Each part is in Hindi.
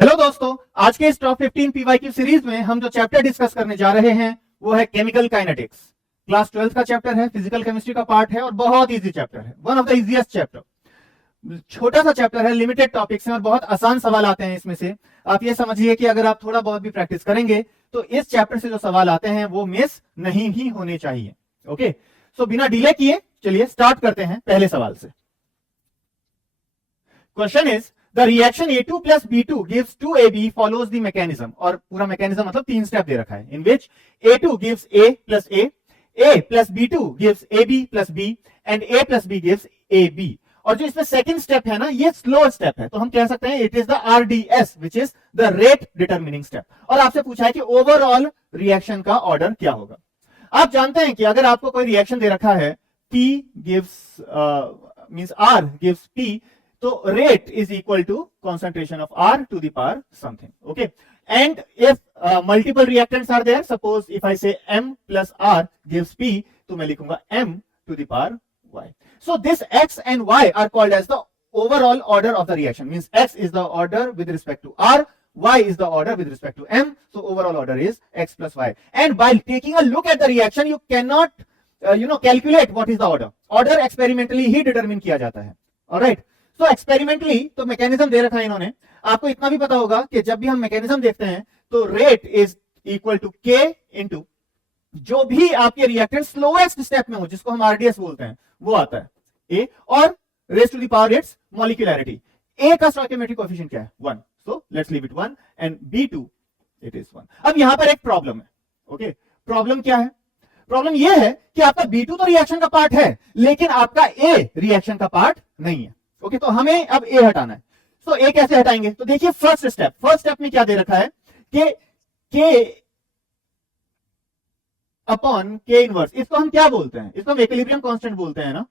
हेलो दोस्तों, आज के इस टॉप 15 पीवाईक्यू सीरीज में हम जो चैप्टर डिस्कस करने जा रहे हैं वो है केमिकल काइनेटिक्स। क्लास 12 का चैप्टर है, फिजिकल केमिस्ट्री का पार्ट है और बहुत इजी चैप्टर है, one of the easiest chapter. छोटा सा चैप्टर है, लिमिटेड टॉपिक्स हैं और बहुत आसान सवाल आते हैं इसमें से। आप ये समझिए कि अगर आप थोड़ा बहुत भी प्रैक्टिस करेंगे तो इस चैप्टर से जो सवाल आते हैं वो मिस नहीं ही होने चाहिए। ओके, सो बिना डिले किए चलिए स्टार्ट करते हैं पहले सवाल से। Question is the reaction A2 plus B2 gives 2AB follows the mechanism, और पूरा मैकेनिज्म मतलब 3 स्टेप दे रखा है, in which A2 gives A plus A plus B2 gives AB plus B and A plus B gives AB। और जो इसमें सेकंड स्टेप है ना, ये स्लो स्टेप है, तो हम कह सकते हैं it is the RDS which is the rate determining step। और आपसे पूछा है कि ओवरऑल रिएक्शन का ऑर्डर क्या होगा। आप जानते हैं कि अगर आपको कोई रिएक्शन दे रखा है P gives means R gives P, तो rate is equal to concentration of R to the power something, okay? And if multiple reactants are there, suppose if I say M plus R gives P, तो मैं लिखूंगा M to the power Y। So this X and Y are called as the overall order of the reaction, means X is the order with respect to R, Y is the order with respect to M, so overall order is X plus Y। And by taking a look at the reaction, you cannot calculate what is the order। Order experimentally he determine किया जाता है, alright? तो एक्सपेरिमेंटली तो मैकेनिज्म दे रखा है इन्होंने। आपको इतना भी पता होगा कि जब भी हम मैकेनिज्म देखते हैं तो रेट इज इक्वल टू के इनटू जो भी आपके रिएक्टेंट स्लोएस्ट स्टेप में हो, जिसको हम आरडीएस बोलते हैं, वो आता है ए, और raise to the power its molecularity. A का स्टोइकियोमेट्रिक कोएफिशिएंट क्या है? 1, so let's leave it 1 and B2 it is 1। अब यहां पर एक प्रॉब्लम है। ओके, प्रॉब्लम क्या है? प्रॉब्लम यह है कि आपका B2 तो रिएक्शन का पार्ट है, लेकिन आपका ए रिएक्शन का पार्ट नहीं है। ओके, तो हमें अब ए हटाना है। तो ए कैसे हटाएंगे? तो देखिए फर्स्ट स्टेप में क्या दे रखा है कि के अपॉन के इनवर्स, इसको हम क्या बोलते हैं? इसको हम इक्विलिब्रियम कांस्टेंट बोलते हैं ना,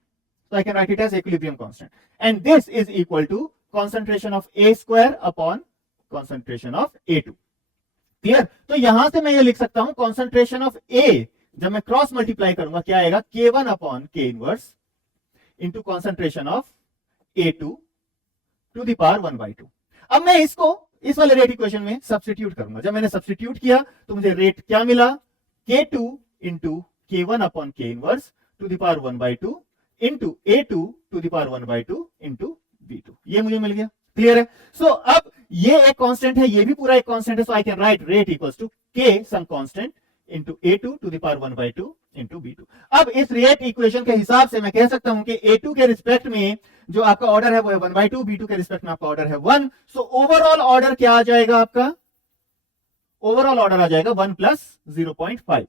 तो I can write it as equilibrium constant and this is equal to concentration of A square upon concentration of A2। Clear? तो यहां से मैं ये लिख सकता हूं कंसंट्रेशन ऑफ ए, जब मैं क्रॉस मल्टीप्लाई करूंगा क्या आएगा? K1 upon K inverse into concentration of A2 to the power 1/2। अब मैं इसको इस वाले रेट इक्वेशन में सब्स्टिट्यूट करूंगा। जब मैंने सब्स्टिट्यूट किया तो मुझे रेट क्या मिला? K2 into K1 upon K inverse to the power 1/2 into A2 to the power 1/2 into B2। ये मुझे मिल गया। क्लियर है? सो अब ये एक कांस्टेंट है, ये भी पूरा एक कांस्टेंट है, so I can write rate equals to K some constant into A2 to the power 1/2 into B2। अब इस रेट इक्वेशन के हिसाब से मैं कह सकता हूं कि A2 के रिस्पेक्ट में जो आपका ऑर्डर है वो है 1/2, B2 के रिस्पेक्ट में आपका ऑर्डर है 1। सो ओवरऑल ऑर्डर क्या आ जाएगा आपका? ओवरऑल ऑर्डर आ जाएगा 1 प्लस 0.5।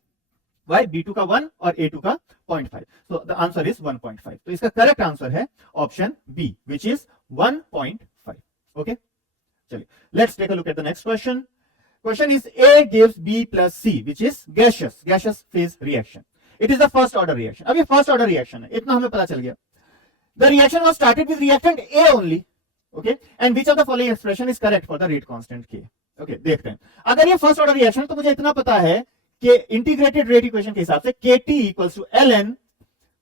वाई? B2 का 1 और A2 का 0.5, सो द आंसर इज 1.5। तो इसका करेक्ट आंसर है option B, which is 1.5। Okay, चलिए let's take a look at the next question. Question is A gives B plus C, which is gaseous phase reaction. It is the first order reaction. अब ये first order reaction है, इतना हमें पता चल गया। The reaction was started with reactant A only. Okay, and which of the following expression is correct for the rate constant K? Okay, देखते हैं। अगर ये first order reaction, तो मुझे इतना पता है कि इंटीग्रेटेड रेट इक्वेशन के हिसाब से KT equals to ln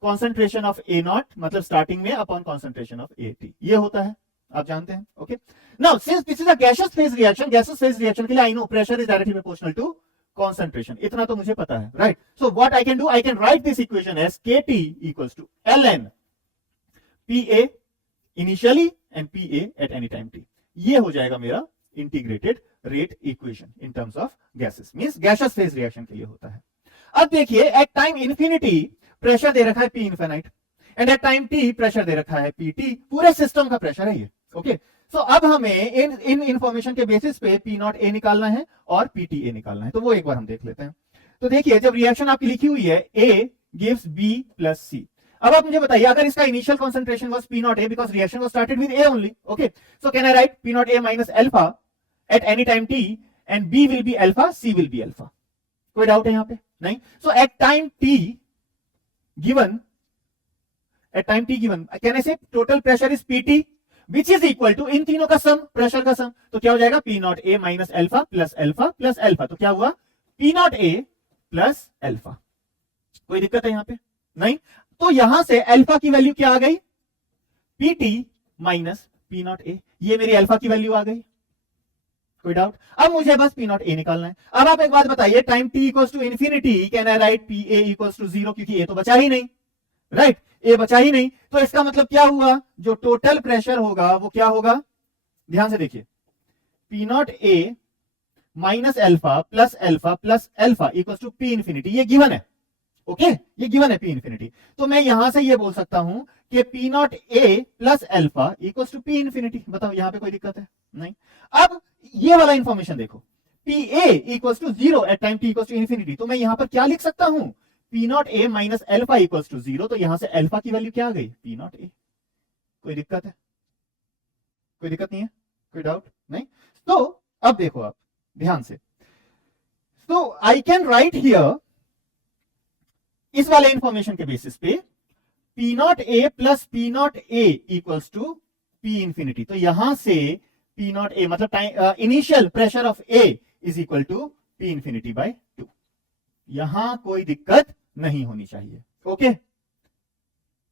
concentration of A0, मतलब स्टार्टिंग में अपॉन concentration of AT, ये होता है, आप जानते हैं। Okay, now since this is a gaseous phase reaction के लिए I know pressure is directly proportional to concentration, इतना तो मुझे पता है, right? So what I can do, I can write this equation as KT equals to ln PA initially and PA at any time t। ये हो जाएगा मेरा integrated rate equation in terms of gases, means gaseous phase reaction के लिए होता है। अब देखिए एट टाइम इंफिनिटी प्रेशर दे रखा है P infinite and at time t pressure दे रखा है PT, पूरे सिस्टम का प्रेशर है ये। ओके, सो अब हमें इन इंफॉर्मेशन के बेसिस पे P0A निकालना है और PTA निकालना है, तो वो एक बार हम देख लेते हैं। तो देखिए जब रिएक्शन आपकी लिखी हुई है A gives B plus C, अब आप मुझे बताइए अगर इसका initial concentration was P0A because reaction was started with A only. Okay, so can I write P0A minus alpha at any time t and B will be alpha, C will be alpha. कोई डाउट है यहां पे? नहीं। So at time t given, can I say total pressure is PT which is equal to इन तीनों का सम, प्रेशर का सम, तो क्या हो जाएगा? P0A minus alpha plus alpha plus alpha, तो क्या हुआ? P0A plus alpha. कोई दिक्कत है यहां पे? नहीं। तो यहां से अल्फा की वैल्यू क्या आ गई? PT माइनस P0A, ये मेरी अल्फा की वैल्यू आ गई। कोई डाउट? अब मुझे बस पी नॉट ए निकालना है। अब आप एक बात बताइए, time T equals to infinity can I write P A equals to 0, क्योंकि ए तो बचा ही नहीं, राइट? ए बचा ही नहीं, तो इसका मतलब क्या हुआ, जो टोटल प्रेशर होगा वो क्या होगा, ध्यान से देखिए, P not A minus alpha plus alpha equals to P infinity, ये गिवन है, ओके ये गिवन है पी इन्फिनिटी। तो मैं यहां से ये बोल सकता हूं कि P not A plus alpha equals to P infinity. बताओ यहां पे कोई दिक्कत है? नहीं। अब ये वाला इंफॉर्मेशन देखो, P A equals to 0 at time T equals to infinity, तो मैं यहां पर क्या लिख सकता हूं, P not A minus alpha equals to 0, तो यहां से एल्फा की वैल्यू क्या आ गई, पी नॉट ए। कोई दिक्कत है? कोई दिक्कत नहीं है? कोई डाउट नहीं? तो अब देखो आप ध्यान से, तो आई कैन राइट हियर इस वाले इंफॉर्मेशन के बेसिस पे P not A plus P not A equals to P infinity. तो यहां से पी नॉट ए मतलब initial pressure of A is equal to P infinity by 2। यहां कोई दिक्कत नहीं होनी चाहिए, ओके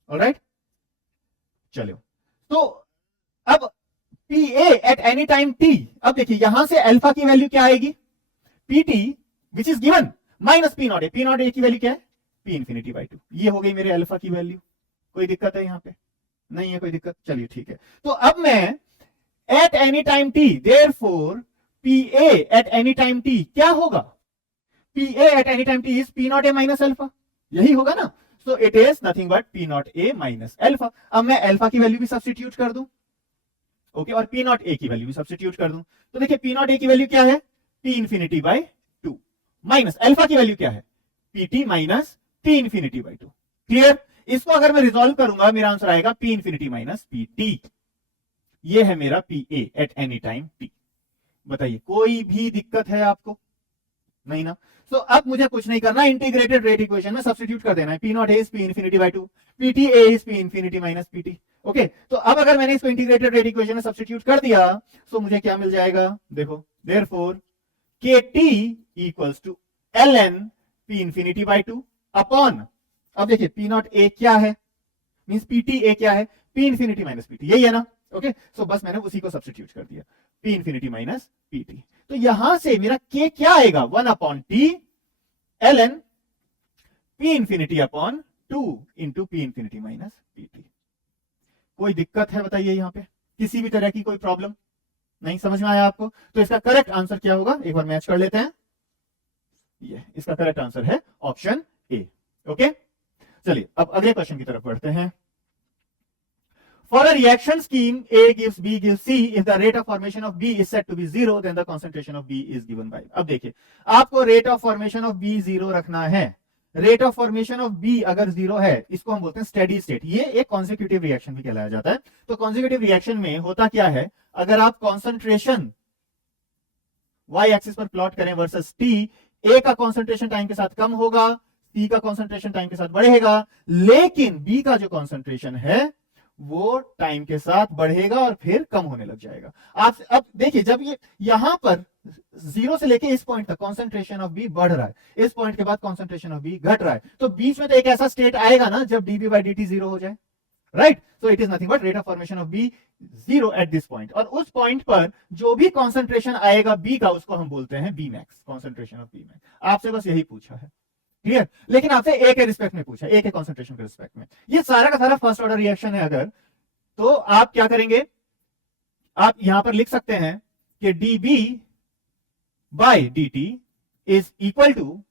ऑलराइट। चलो तो अब P A eight any time T, अब देखिए यहां से अल्फा की वैल्यू क्या आएगी, P T which is given minus P not A. P not ए की वैल्यू क्या है, पी इंफिनिटी बाई 2। ये हो गई मेरे अल्फा की वैल्यू। कोई दिक्कत है यहां पे? नहीं है कोई दिक्कत? चलिए ठीक है। तो अब मैं eight any time T, therefore P A eight any time T क्या होगा, P A eight any time T is P not A minus alpha, यही होगा ना। सो it is nothing but P not A minus alpha. अब मैं अल्फा की वैल्यू भी सब्स्टिट्यूट कर दूं, ओके, और पी नॉट ए की वैल्यू भी सब्स्टिट्यूट कर दूं, तो देखिए पी नॉट ए की वैल्यू क्या है, P infinity by 2 minus alpha की वैल्यू क्या है, P T minus P infinity by 2। Clear? इसको अगर मैं रिजॉल्व करूंगा मेरा आंसर आएगा P infinity minus P T. ये है मेरा P A eight any time T. बताइए कोई भी दिक्कत है आपको? नहीं ना। सो अब मुझे कुछ नहीं करना, इंटीग्रेटेड रेट इक्वेशन में सब्स्टिट्यूट कर देना है, P not A is P infinity by 2, P T A is P infinity minus P T. Okay, तो अब अगर मैंने इसको इंटीग्रेटेड रेट इक्वेशन में सब्स्टिट्यूट कर दिया तो मुझे क्या मिल जाएगा, देखो, therefore K T equals to L N P infinity by 2 upon, अब देखिए पी नॉट ए क्या है, मींस पी टी ए क्या है, P infinity minus P T, यही है ना। ओके, सो बस मैंने उसी को सब्स्टिट्यूट कर दिया, P infinity minus P T. तो यहां से मेरा के क्या आएगा, 1 upon T L N P infinity upon 2 into P infinity minus P T. कोई दिक्कत है बताइए यहां पे, किसी भी तरह की कोई प्रॉब्लम नहीं? समझ में आया आपको? तो इसका करेक्ट आंसर क्या होगा, एक बार मैच कर लेते हैं। ये इसका करेक्ट आंसर है ऑप्शन ए। ओके, चलिए अब अगले क्वेश्चन की तरफ बढ़ते हैं। For a reaction scheme A gives B gives C, if the rate of formation of B is said to be 0, then the concentration of B is given by। अब देखिए आपको rate of formation of B 0 रखना है। Rate of formation of B अगर 0 है, इसको हम बोलते हैं स्टेडी स्टेट। ये एक कॉन्जिक्यूटिव रिएक्शन भी कहलाया जाता है। तो कॉन्जिक्यूटिव रिएक्शन में होता क्या है, अगर आप कॉन्सेंट्रेशन y एक्सिस पर प्लॉट करें वर्सेस t, A का कॉन्सेंट्रेशन टाइम के साथ कम होगा, C का कॉन्सेंट्रेशन टाइम के साथ बढ़ेगा, लेकिन B का जो कॉन्सेंट्रेशन है वो टाइम के साथ बढ़ेगा और फिर कम होने लग जाएगा। आप अब देखिए, जब ये यहां पर 0 से लेके इस पॉइंट तक कॉन्सेंट्रेशन ऑफ बी बढ़ रहा है, इस पॉइंट के बाद कॉन्सेंट्रेशन ऑफ बी घट रहा है, तो बीच में तो एक ऐसा स्टेट आएगा ना जब dB by dt 0 हो जाए, right? So it is nothing but rate of formation of B 0 at this point. और उस पॉइंट पर जो भी कॉन्सेंट्रेशन आएगा बी का, उसको हम बोलते हैं B max, concentration of B max. आपसे बस यही पूछा है, क्लियर? लेकिन आपसे ए के रिस्पेक्ट में पूछा, ए के कॉन्सेंट्रेशन के रिस्पेक्ट में। ये सारा का सारा फर्स्ट ऑर्डर रिएक्शन है। अगर तो आप क्या करेंगे, आप यहां पर लिख सकते हैं कि dB by dt is equal to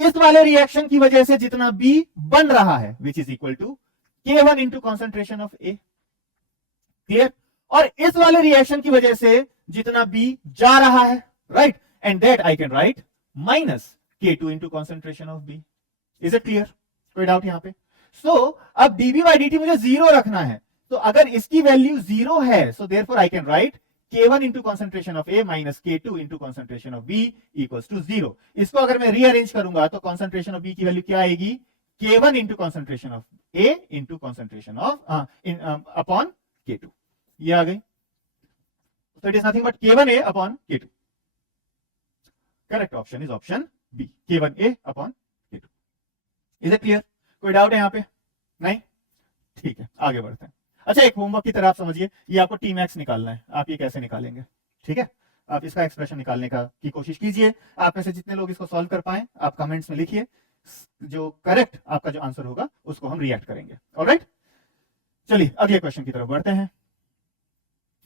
इस वाले रिएक्शन की वजह से जितना B बन रहा है, which is equal to K1 into concentration of A। Clear? और इस वाले रिएक्शन की वजह से जितना B जा रहा है, right? And that I can right minus K2 into concentration of B। Is it clear? कोई डाउट यहां पे? सो अब dB by dt मुझे 0 रखना है, तो अगर इसकी वैल्यू 0 है, so therefore I can write K1 into concentration of A minus K2 into concentration of B equals to 0। इसको अगर मैं रीअरेंज करूंगा तो कॉन्सेंट्रेशन ऑफ B की वैल्यू क्या आएगी, K1 into concentration of A into concentration of upon K2। ये आ गई, so it is nothing but K1A upon K2। Correct option is option B, K1A upon K2। Is it clear? कोई डाउट है यहाँ पे? नहीं? ठीक है, आगे बढ़ते हैं। अच्छा, एक होमवर्क की तरह आप समझिए, ये आपको टी मैक्स निकालना है, आप ये कैसे निकालेंगे, ठीक है? आप इसका एक्सप्रेशन निकालने की कोशिश कीजिए। आप में से जितने लोग इसको सॉल्व कर पाए आप कमेंट्स में लिखिए, जो करेक्ट आपका जो आंसर होगा उसको हम रिएक्ट करेंगे। ऑलराइट, चलिए अगले क्वेश्चन की तरफ बढ़ते हैं।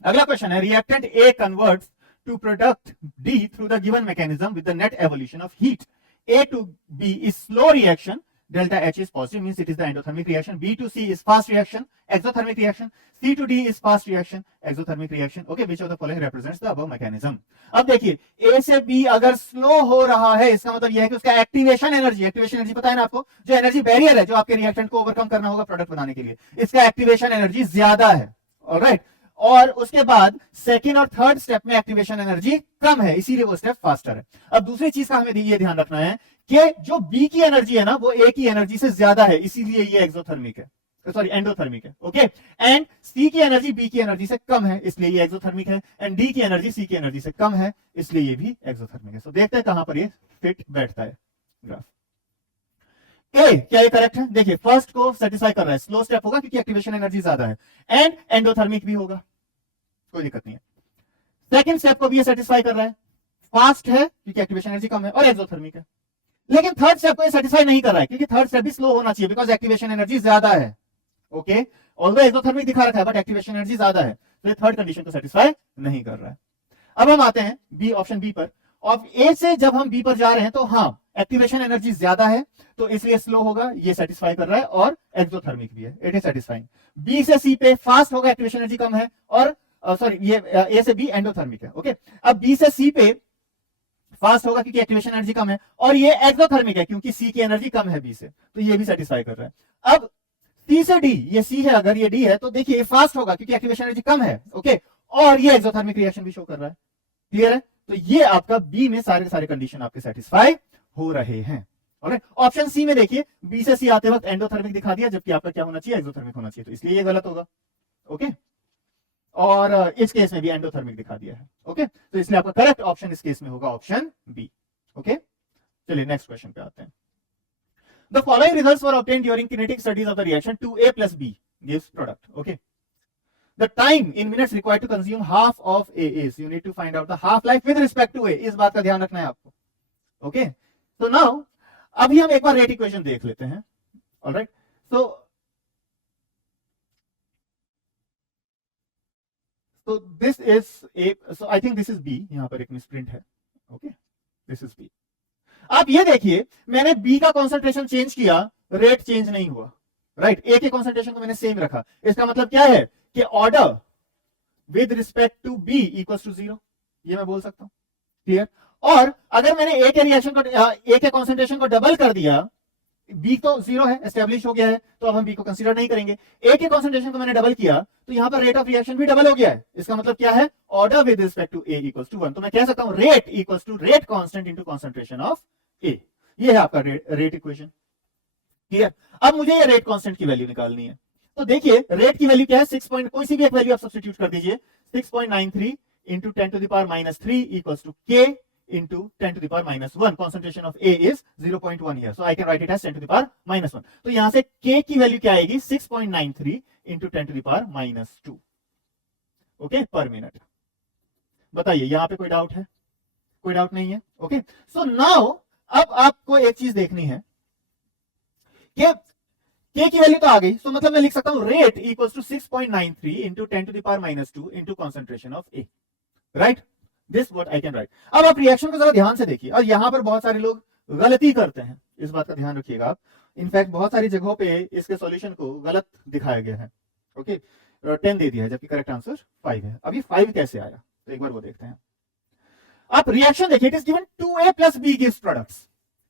अगला क्वेश्चन है, reactant A converts to product D through the given mechanism with the net evolution of heat. A to B is slow reaction, delta H is positive, means it is the endothermic reaction. B to C is fast reaction, exothermic reaction. C to D is fast reaction, exothermic reaction. Okay, which of the following represents the above mechanism? अब देखिए A से B अगर स्लो हो रहा है, इसका मतलब यह है कि उसका एक्टिवेशन एनर्जी पता है ना आपको, जो एनर्जी बैरियर है जो आपके रिएक्टेंट को ओवरकम करना होगा प्रोडक्ट बनाने के लिए, इसका एक्टिवेशन एनर्जी ज्यादा है। ऑलराइट, और उसके बाद सेकेंड और थर्ड स्टेप में एक्टिवेशन एनर्जी कम है, इसीलिए वो स्टेप फास्टर है। अब दूसरी चीज का हमें ये ध्यान रखना है कि जो बी की एनर्जी है ना वो ए की एनर्जी से ज्यादा है, इसीलिए ये एक्सोथर्मिक है, सॉरी एंडोथर्मिक है। ओके, एंड सी की एनर्जी बी की एनर्जी से कम है, इसलिए ये एक्सोथर्मिक है, एंड डी की एनर्जी सी की एनर्जी से कम है, इसलिए ये भी एक्सोथर्मिक है। सो देखते हैं कहां पर ये फिट बैठता है ग्राफ। ए, क्या ये करेक्ट है? देखिए फर्स्ट को सेटिस्फाई कर रहा है, स्लो स्टेप होगा क्योंकि एक्टिवेशन एनर्जी ज्यादा है, एंड एंडोथर्मिक भी होगा, कोई दिक्कत नहीं है। सेकंड स्टेप को भी ये सेटिस्फाई कर रहा है, फास्ट है क्योंकि एक्टिवेशन एनर्जी कम है, और एक्सोथर्मिक है। लेकिन थर्ड स्टेप को ये सेटिस्फाई नहीं कर रहा है क्योंकि थर्ड स्टेप भी स्लो होना चाहिए बिकॉज एक्टिवेशन एनर्जी ज्यादा है। ओके, ऑल्दो एक्सोथर्मिक दिखा रखा है बट एक्टिवेशन एनर्जी ज्यादा है, तो ये थर्ड कंडीशन को सेटिस्फाई नहीं कर रहा है। अब हम आते हैं बी, ऑप्शन बी पर। और ए से जब हम बी पर जा रहे हैं तो हाँ एक्टिवेशन एनर्जी ज्यादा है तो इसलिए स्लो होगा, ये सेटिस्फाई कर रहा है, और एक्सोथर्मिक भी है, इट इज सेटिस्फाइंग। बी से सी पे फास्ट होगा, एक्टिवेशन एनर्जी कम है, और सॉरी ये ए से बी एंडोथर्मिक है। ओके, अब बी से सी पे फास्ट होगा क्योंकि एक्टिवेशन एनर्जी कम है, और ये एक्सोथर्मिक है क्योंकि सी की एनर्जी कम है बी से, तो ये भी सेटिस्फाई कर रहा है। अब सी से डी, ये सी है अगर ये डी है तो देखिए ये फास्ट होगा क्योंकि एक्टिवेशन एनर्जी कम है। ओके, और ये एक्सोथर्मिक रिएक्शन भी शो कर रहा है। क्लियर है? तो ये आपका बी में सारे सारे कंडीशन आपके सेटिस्फाई हो रहे हैं। ऑलराइट, ऑप्शन सी में देखिए बी से सी आते वक्त एंडोथर्मिक दिखा दिया जबकि आपका क्या होना चाहिए, एक्सोथर्मिक होना चाहिए, तो इसलिए ये गलत होगा। ओके, और इस केस में भी एंडोथर्मिक दिखा दिया है। ओके, तो इसलिए आपका करेक्ट ऑप्शन इस केस में होगा ऑप्शन बी। ओके, चलिए नेक्स्ट क्वेश्चन पे आते हैं। The following results were obtained during kinetic studies of the reaction 2A plus B gives product. Okay, the time in minutes required to consume half of A is, you need to find out the half life with respect to A. इस बात का ध्यान रखना है आपको। ओके, तो नाउ अभी हम एक बार रेट इक्वेशन देख लेते हैं। Alright, so this is A, so I think this is B, यहां पर एक मिसप्रिंट है। Okay, this is B। आप ये देखिए मैंने बी का कॉन्सेंट्रेशन चेंज किया, रेट चेंज नहीं हुआ। राइट, ए के कॉन्सेंट्रेशन को मैंने सेम रखा, इसका मतलब क्या है कि order with respect to B equals to 0, ये मैं बोल सकता हूं। क्लियर? और अगर मैंने ए के रिएक्शन को, ए के कॉन्सेंट्रेशन को डबल कर दिया, बी तो 0 है, एस्टेब्लिश हो गया है, तो अब हम बी को कंसीडर नहीं करेंगे। ए के कॉन्सेंट्रेशन को मैंने डबल किया तो यहां पर रेट ऑफ रिएक्शन भी डबल हो गया है, इसका मतलब क्या है, order with respect to A equals to 1। तो मैं कह सकता हूं rate equals to rate constant into concentration of A. ये है आपका रेट इक्वेशन। क्लियर? अब मुझे ये रेट कांस्टेंट की वैल्यू निकालनी है, तो देखिए रेट की वैल्यू क्या है, 6 पॉइंट, कोई सी भी एक वैल्यू आप सब्स्टिट्यूट कर दीजिए, 6.93 into 10 to the power -3 equals to K into 10 to the power -1. Concentration of A is 0.1 here, so I can write it as 10 to the power -1. तो यहां से K की वैल्यू क्या आएगी, 6.93 into 10 to the power -2, okay, पर मिनट। बताइए यहां पे कोई डाउट है? कोई डाउट नहीं है। ओके, सो नाउ अब आपको एक चीज देखनी है कि K की वैल्यू तो आ गई, सो मतलब मैं लिख सकता हूं rate equals to 6.93 into 10 to the power -2 into concentration of A, right? This what I can right. अब आप रिएक्शन को जरा ध्यान से देखिए, और यहां पर बहुत सारे लोग गलती करते हैं, इस बात का ध्यान रखिएगा आप। इनफैक्ट बहुत सारी जगहों पे इसके सॉल्यूशन को गलत दिखाया गया है। ओके, 10 दे दिया है जबकि करेक्ट आंसर 5 है। अभी 5 कैसे आया, तो एक बार वो देखते हैं। आप रिएक्शन देखिए, it is given 2A plus B gives products।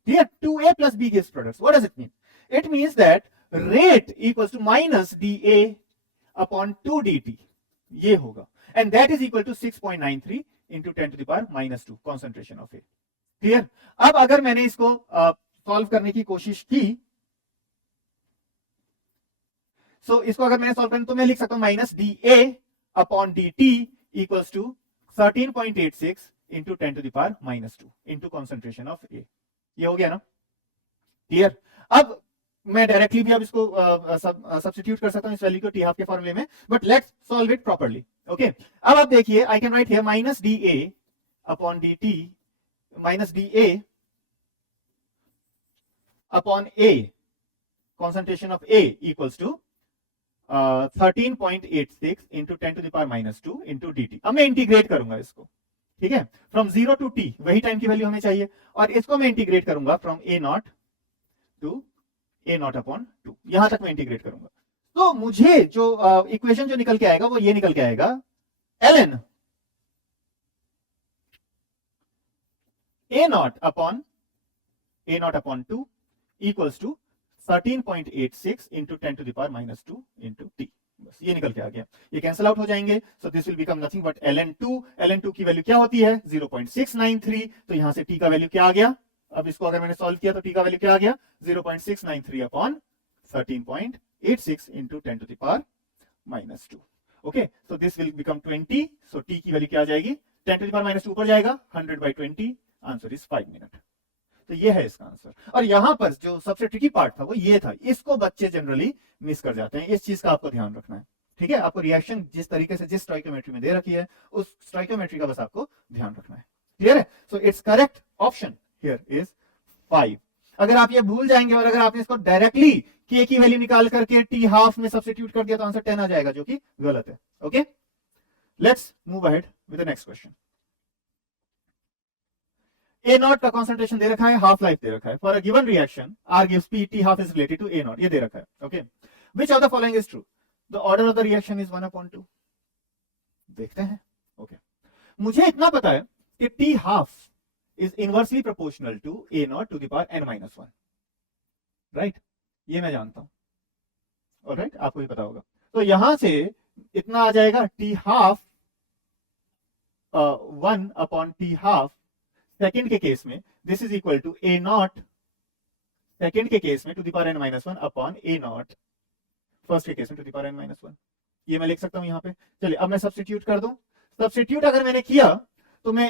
Clear? 2A plus B gives products, what does it mean? It means that rate equals to minus dA upon 2 dt, ये होगा, and that is equal to 6.93 into 10 to the power -2 concentration of A। Clear? अब अगर मैंने इसको सॉल्व करने की कोशिश की, सो इसको अगर मैंने सॉल्व करना तो मैं लिख सकता हूं -dA upon dt equals to 13.86 into 10 to the power -2 into concentration of A। ये हो गया ना? क्लियर? अब मैं डायरेक्टली भी अब इसको सब्स्टिट्यूट कर सकता हूं इस वैल्यू को टी हाफ के फॉर्मूले में, but let's solve it properly. Okay, अब आप देखिए आई can write here -dA upon dt minus dA upon A, concentration of A equals to 13.86 into 10 to the power minus 2 into dt. अब मैं इंटीग्रेट करूंगा इसको, ठीक है, फ्रॉम 0 टू t, वही टाइम की वैल्यू हमें चाहिए, और इसको मैं इंटीग्रेट करूंगा from a not to a not upon 2, यहां तक मैं इंटीग्रेट करूंगा। तो मुझे जो इक्वेशन जो निकल के आएगा वो ये निकल के आएगा, ln a not upon 2 equals to 13.86 into 10 to the power minus 2 into t। बस ये निकल के आ गया, ये कैंसिल आउट हो जाएंगे, so this will become nothing but ln2 की वैल्यू क्या होती है 0.693, तो यहां से t का वैल्यू क्या आ गया, अब इसको अगर मैंने सॉल्व किया तो t का वैल्यू क्या आ गया 0.693 upon 13.86 into 10 to the power minus 2। Okay, so this will become 20, so t की वैल्यू क्या आ जाएगी 10 to the power minus 2 ऊपर जाएगा, 100/20, आंसर इज 5 मिनट। तो ये है इसका आंसर। और यहां पर जो सबसे ट्रिकी पार्ट था वो ये था, इसको बच्चे जनरली मिस कर जाते हैं, इस चीज का आपको ध्यान रखना है, ठीक है। आपको रिएक्शन जिस तरीके से जिस स्टोइकियोमेट्री में दे रखी है उस स्टोइकियोमेट्री का बस आपको ध्यान रखना है, क्लियर है। So it's correct option here is 5। अगर आप ये भूल जाएंगे और अगर आपने इसको डायरेक्टली के की वैल्यू निकाल करके टी हाफ में सब्स्टिट्यूट कर दिया तो आंसर 10 आ जाएगा, जो कि गलत है। Okay, let's move ahead with the next question. A not का कॉन्सेंट्रेशन दे रखा है, हाफ लाइफ दे रखा है, for a given reaction R gives P, T half is related to A not, ये दे रखा है। Okay, which of the following is true? The order of the reaction is 1/2। देखते हैं। ओके, मुझे इतना पता है कि T half is inversely proportional to A not to the power n-1, right, ये मैं जानता हूं, ऑलराइट, आपको भी पता होगा। तो यहां से इतना आ जाएगा T half 1/T half second के केस में, this is equal to A not second के केस में to the power n-1 upon A not first के केस में टू द पावर n-1। ये मैं लिख सकता हूं यहां पे। चलिए अब मैं सब्स्टिट्यूट कर दूं। सब्स्टिट्यूट अगर मैंने किया तो मैं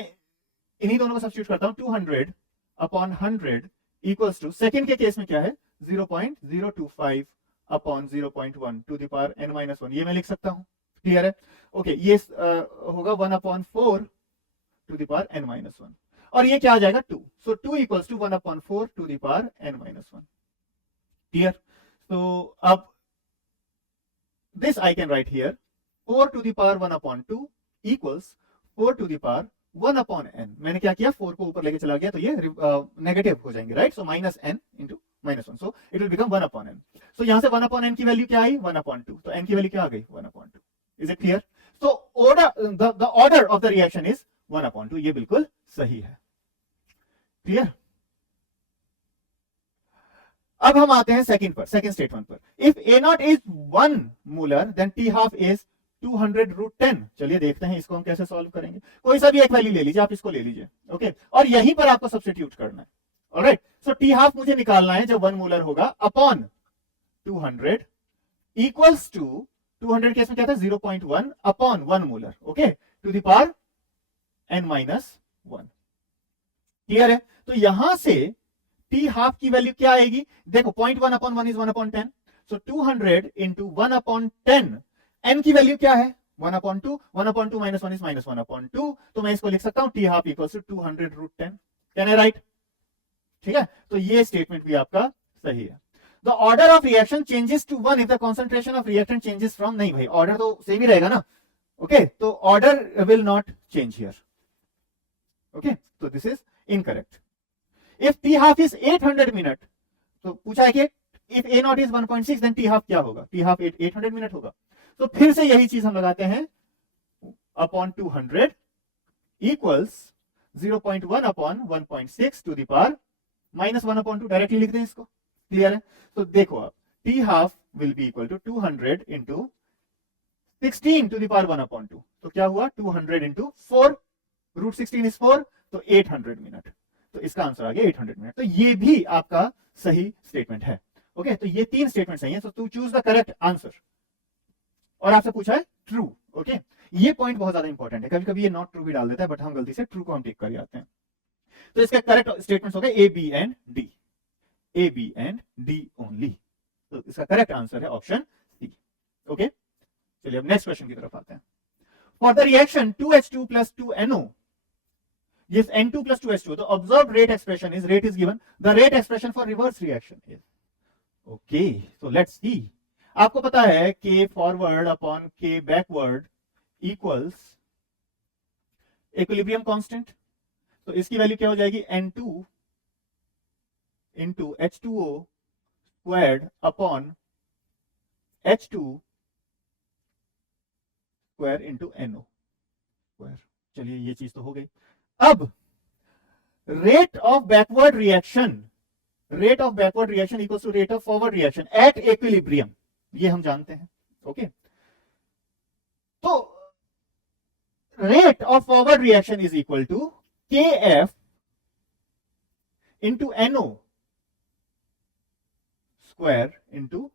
इन्हीं दोनों को सब्स्टिट्यूट करता हूं, 200 अपॉन 100 इक्वल्स टू, सेकेंड के केस में क्या है 0.025 upon 0.1 to the power n-1, ये मैं लिख सकता हूं, क्लियर है। ओके, ये होगा 1/4 टू द पावर n-1, और ये क्या आ जाएगा 2, so 2 equals to 1/4 to the power n-1, clear. तो अब this I can write here 4 to the power 1/2 equals 4 to the power 1/n। मैंने क्या किया, 4 को ऊपर लेके चला गया तो ये नेगेटिव हो जाएंगे, right, so -n into -1, so it will become 1/n। सो यहां से 1/n की वैल्यू क्या आई 1/2, तो n की वैल्यू क्या आ गई 1/2। Is it clear? So the order of the reaction is 1/2, ये बिल्कुल सही है, क्लियर। अब हम आते हैं सेकंड पर, सेकंड स्टेटमेंट पर। If A not is 1 molar then T half is 200√10। चलिए देखते हैं इसको हम कैसे सॉल्व करेंगे। कोई सा भी एक वैल्यू ले लीजिए, आप इसको ले लीजिए, ओके, और यहीं पर आपको सब्स्टिट्यूट करना है, ऑलराइट। सो T हाफ मुझे निकालना है जब 1 मोलर होगा अपॉन 200 इक्वल्स टू 200 केस में क्या था 0.1 upon 1 molar, okay, to the power n-1, clear है। तो यहां से T हाफ की वैल्यू क्या आएगी, देखो 0.1 upon 1 is 1/10, so 200 into 1/10, n की वैल्यू क्या है 1/2, 1/2 माइनस 1 इज -1/2, तो मैं इसको लिख सकता हूं T half equals to 200√10, can I write, ठीक है। तो ये स्टेटमेंट भी आपका सही है। The order of reaction changes to 1 if the concentration of reactant changes from, नहीं भाई ऑर्डर तो सेम ही रहेगा ना, ओके, तो order will not change here, okay, तो this is incorrect. If T half is 800 minute, तो पूछा है कि if A not is 1.6 then T half क्या होगा, T हाफ 800 मिनट होगा। तो फिर से यही चीज हम लगाते हैं upon 200 equals 0.1 upon 1.6 to the power -1/2, directly लिख दें इसको, क्लियर है। तो देखो आप T half will be equal to 200 into 16 to the power 1/2, तो क्या हुआ 200 इंटू 4, √16 इज 4, तो 800 मिनट, तो इसका आंसर आ गया 800 मिनट। तो ये भी आपका सही स्टेटमेंट है, ओके, तो ये 3 स्टेटमेंट सही है, तो to choose the correct answer. और आपसे पूछा है ट्रू, ओके, ये पॉइंट बहुत ज्यादा इंपॉर्टेंट है, कभी कभी ये नॉट ट्रू भी डाल देता है, बट हम गलती से ट्रू को हम टिक कर जाते हैं। तो इसका करेक्ट स्टेटमेंट हो गए A, B and D, A, B and D only, तो इसका करेक्ट आंसर है ऑप्शन सी, ओके। चलिए अब नेक्स्ट क्वेश्चन की तरफ आते हैं। For the reaction 2H2 + 2NO This N2 plus 2H2. The observed rate expression is, rate is given. The rate expression for reverse reaction is. Okay, so let's see. आपको पता है K forward upon K backward equals equilibrium constant. तो इसकी वैल्यू क्या हो जाएगी? N2 into H2O squared upon H2 square into NO square. चलिए ये चीज तो हो गई. अब rate of backward reaction equals to rate of forward reaction at equilibrium, ये हम जानते हैं. ओके, तो rate of forward reaction is equal to Kf into NO square into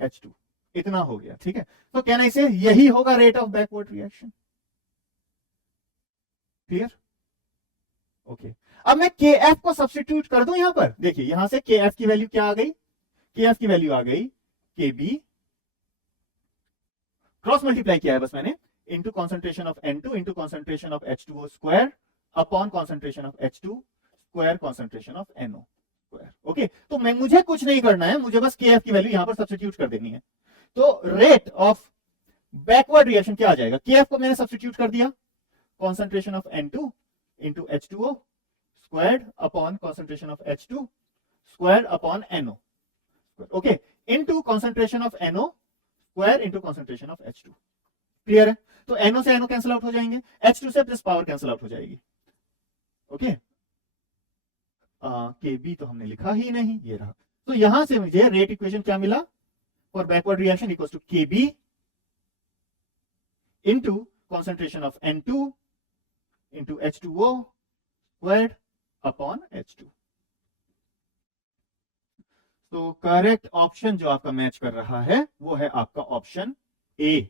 H2. इतना हो गया. ठीक है, तो कैन आई से यही होगा rate of backward reaction. Clear? Okay, अब मैं Kf को सब्स्टिट्यूट कर दूं यहां पर. देखिए यहां से Kf की वैल्यू क्या आ गई? Kf की वैल्यू आ गई Kb, क्रॉस मल्टीप्लाई किया है बस मैंने, into concentration of N2 into concentration of H2O square upon concentration of H2 square concentration of NO square. Okay, तो मैं मुझे कुछ नहीं करना है, मुझे बस Kf की वैल्यू यहां पर सब्स्टिट्यूट कर देनी है. तो रेट ऑफ बैकवर्ड रिएक्शन क्या आ जाएगा? Kf को मैंने सब्स्टिट्यूट कर दिया, concentration of N2 into H2O squared upon concentration of H2 squared upon NO. Okay, into concentration of NO square into concentration of H2. Clear है? तो NO से NO कैंसिल आउट हो जाएंगे, H2 से प्लस पावर कैंसिल आउट हो जाएगी. ओके, Kb तो हमने लिखा ही नहीं, ये रहा. तो यहां से मुझे रेट इक्वेशन क्या मिला for backward reaction? Equals to Kb into concentration of N2 into H2O squared upon H2. तो करेक्ट ऑप्शन जो आपका मैच कर रहा है वो है आपका option A.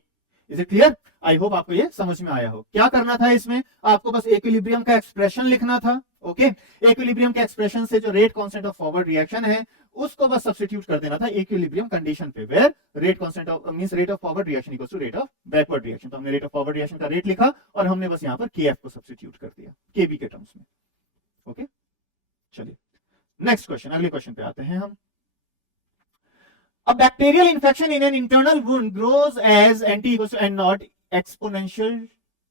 Is it clear? I hope आपको ये समझ में आया हो. क्या करना था इसमें? आपको बस इक्विलिब्रियम का एक्सप्रेशन लिखना था. ओके, इक्विलिब्रियम के एक्सप्रेशन से जो rate constant of forward reaction है उसको बस सब्स्टिट्यूट कर देना था इक्विलिब्रियम कंडीशन पे, where rate constant of means rate of forward reaction equals to rate of backward reaction. तो हमने रेट ऑफ फॉरवर्ड रिएक्शन का रेट लिखा और हमने बस यहां पर Kf को सब्स्टिट्यूट कर दिया Kb के टर्म्स में. ओके, चलिए नेक्स्ट क्वेश्चन, अगले क्वेश्चन पे आते हैं हम. A bacterial infection in an internal wound grows as Nt equals to N naught exponential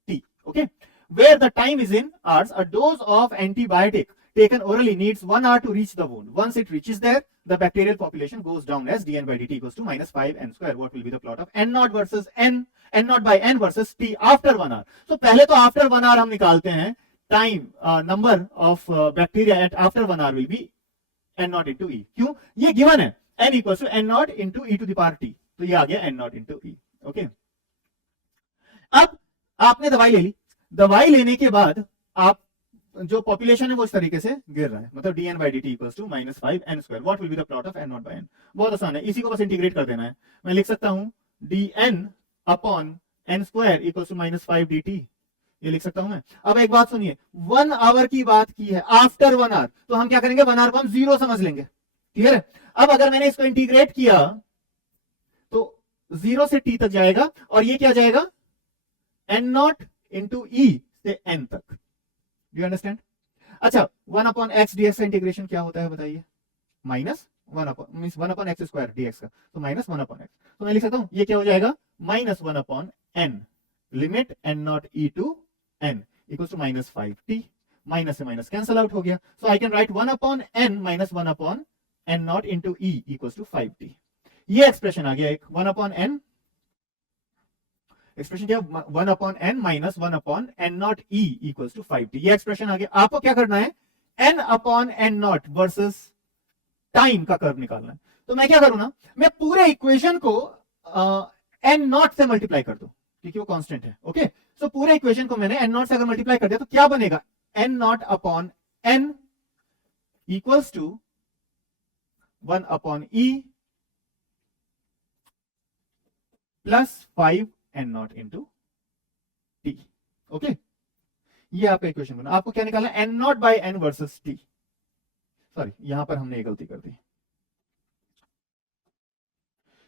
t. Okay, where the time is in hours. A dose of antibiotic taken orally needs 1 hour to reach the wound. Once it reaches there, the bacterial population goes down as dn by dt equals to minus 5n square. What will be the plot of N naught versus N naught by N versus t after 1 hour? So पहले तो after 1 hour हम निकालते हैं. Time number of bacteria at after 1 hour will be N naught into E. क्यों? ये given है n equals to n naught into e to the power t. तो ये आ गया n naught into e. Okay, अब आपने दवाई ले ली. दवाई लेने के बाद आप जो पॉपुलेशन है वो इस तरीके से गिर रहा है, मतलब dn by dt equals to minus 5n square. What will be the plot of n naught by n? बहुत आसान है, इसी को बस इंटीग्रेट कर देना है. मैं लिख सकता हूं dn upon n square equals to minus 5 dt. ये लिख सकता हूं मैं. अब एक बात सुनिए, 1 आवर की बात की है, आफ्टर 1 आवर, तो हम क्या करेंगे? 1 आवर को हम 0 समझ लेंगे. क्लियर है? अब अगर मैंने इसको इंटीग्रेट किया तो 0 से t तक जाएगा और ये क्या जाएगा? n naught into e से n तक. Do you understand? अच्छा, 1 अपॉन x dx का इंटीग्रेशन क्या होता है बताइए? Minus 1 upon means 1 upon x square dx का, तो माइनस 1 अपॉन x. तो मैं लिख सकता हूं ये क्या हो जाएगा? Minus 1 upon n limit n naught e to n equals to minus 5t. Minus से माइनस कैंसिल आउट हो गया. So I can write 1 upon n minus 1 upon n naught into e equals to 5t. ये एक्सप्रेशन आ गया एक 1 अपॉन n, एक्सप्रेशन क्या? 1 upon n minus 1 upon n naught e equals to 5t. ये एक्सप्रेशन आ गया. आपको क्या करना है? n upon n naught versus time का कर्व निकालना है. तो मैं क्या करूं ना, मैं पूरे इक्वेशन को n naught से मल्टीप्लाई कर दूं क्योंकि वो कांस्टेंट है. ओके, सो पूरे इक्वेशन को मैंने n naught से अगर मल्टीप्लाई कर दिया तो क्या बनेगा? n naught upon n equals to 1 upon e plus 5 n naught into t. Okay, ये आपका इक्वेशन बना. आपको क्या निकालना? n naught by n versus t. Sorry, यहां पर हमने एक गलती कर दी.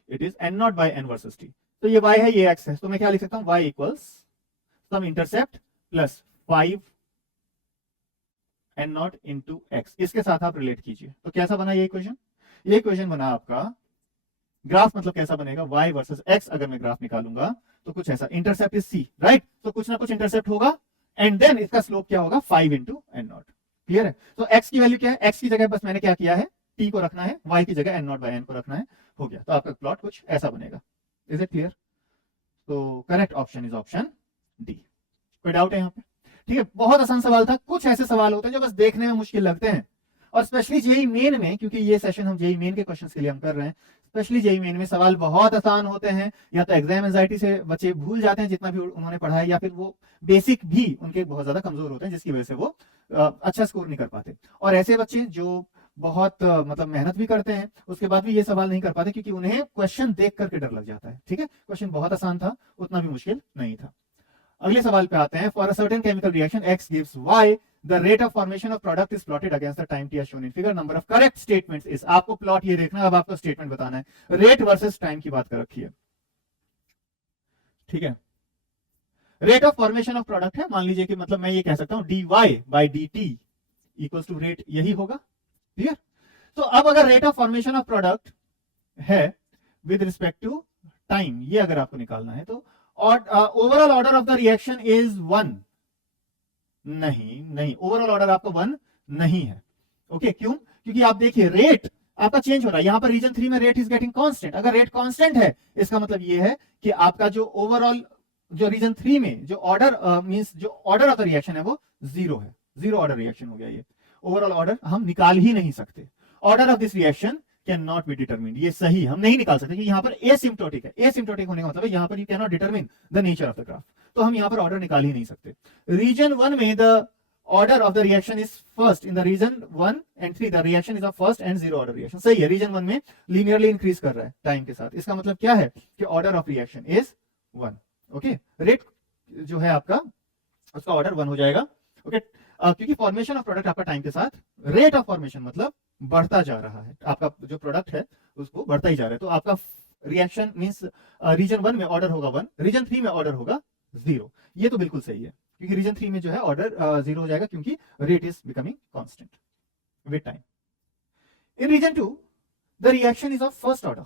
It is n naught by n versus t. तो ये y है, ये x है, तो मैं क्या लिख सकता हूं? y equals some intercept plus 5 N not into X, इसके साथ आप रिलेट कीजिए। तो कैसा बना ये इक्वेशन? ये इक्वेशन बना आपका, ग्राफ मतलब कैसा बनेगा, y वर्सेस x अगर मैं ग्राफ निकालूंगा तो कुछ ऐसा, इंटरसेप्ट इज c, राइट? तो कुछ ना कुछ इंटरसेप्ट होगा एंड देन इसका स्लोप क्या होगा, 5 इंटू एन नॉट। क्लियर है? तो x की वैल्यू क्या है, x की जगह बस मैंने क्या किया है, t को रखना है, y की जगह एन नॉट बाय एन को रखना है, हो गया। तो आपका प्लॉट कुछ ऐसा बनेगा। Is it clear? तो correct option is option D. कोई डाउट है यहाँ पे? ठीक है, बहुत आसान सवाल था। कुछ ऐसे सवाल होते हैं जो बस देखने में मुश्किल लगते हैं, और स्पेशली जेई मेन में, क्योंकि ये सेशन हम जेई मेन के क्वेश्चंस के लिए हम कर रहे हैं, स्पेशली जेई मेन में सवाल बहुत आसान होते हैं, या तो एग्जाम एंजाइटी से बच्चे भूल जाते हैं जितना भी उन्होंने पढ़ा है, या फिर वो बेसिक भी उनके बहुत ज्यादा कमजोर होते हैं जिसकी वजह से वो अच्छा स्कोर नहीं कर पाते। और ऐसे बच्चे जो बहुत मतलब मेहनत भी करते हैं उसके बाद भी ये सवाल नहीं कर पाते, क्योंकि उन्हें क्वेश्चन देख करके डर लग जाता है। ठीक है, क्वेश्चन बहुत आसान था, उतना भी मुश्किल नहीं था। अगले सवाल पे आते हैं। For a certain chemical reaction x gives y, the rate of formation of product is plotted against the time t as shown in figure, number of correct statements is, आपको प्लॉट ये देखना, अब आपको स्टेटमेंट बताना है। रेट वर्सेस टाइम की बात कर रखी है, ठीक है। Rate of formation of product है, मान लीजिए कि मतलब मैं ये कह सकता हूं dy by dt equals to rate, यही होगा। क्लियर? तो अब अगर rate of formation of product है विद रिस्पेक्ट टू टाइम, ये अगर आपको निकालना है, तो overall order of the reaction is 1, नहीं, ओवरऑल ऑर्डर आपका 1 नहीं है। ओके, क्यों? क्योंकि आप देखिए रेट आपका चेंज हो रहा है, यहां पर रीजन 3 में रेट इज गेटिंग कांस्टेंट। अगर रेट कांस्टेंट है इसका मतलब ये है कि आपका जो ओवरऑल जो रीजन 3 में जो ऑर्डर मींस जो ऑर्डर ऑफ द रिएक्शन है वो 0 है, 0 ऑर्डर रिएक्शन हो गया। ये ओवरऑल ऑर्डर हम निकाल ही नहीं सकते। Order of this reaction can not be determined, ये सही हम नहीं निकाल सकते, क्योंकि यहां पर एसिम्प्टोटिक है। एसिम्प्टोटिक होने का मतलब है यहां पर you can not determine the nature of the graph, तो हम यहां पर ऑर्डर निकाल ही नहीं सकते। रीजन 1 में the order of the reaction is first, in the region 1 and 3 the reaction is of first and 0 order reaction. सही है, रीजन 1 में लीनियरली इंक्रीज कर रहा है टाइम के साथ, इसका मतलब क्या है कि order of reaction is 1। Okay, rate जो है आपका उसका ऑर्डर 1 हो जाएगा। ओके, क्योंकि फॉर्मेशन ऑफ प्रोडक्ट आपका टाइम के साथ, रेट ऑफ फॉर्मेशन मतलब बढ़ता जा रहा है, आपका जो प्रोडक्ट है उसको बढ़ता ही जा रहा है। तो आपका रिएक्शन मींस रीजन 1 में ऑर्डर होगा 1, रीजन 3 में ऑर्डर होगा 0। ये तो बिल्कुल सही है, क्योंकि रीजन 3 में जो है ऑर्डर 0 हो जाएगा, क्योंकि rate is becoming constant with time. In region 2 the reaction is of first order,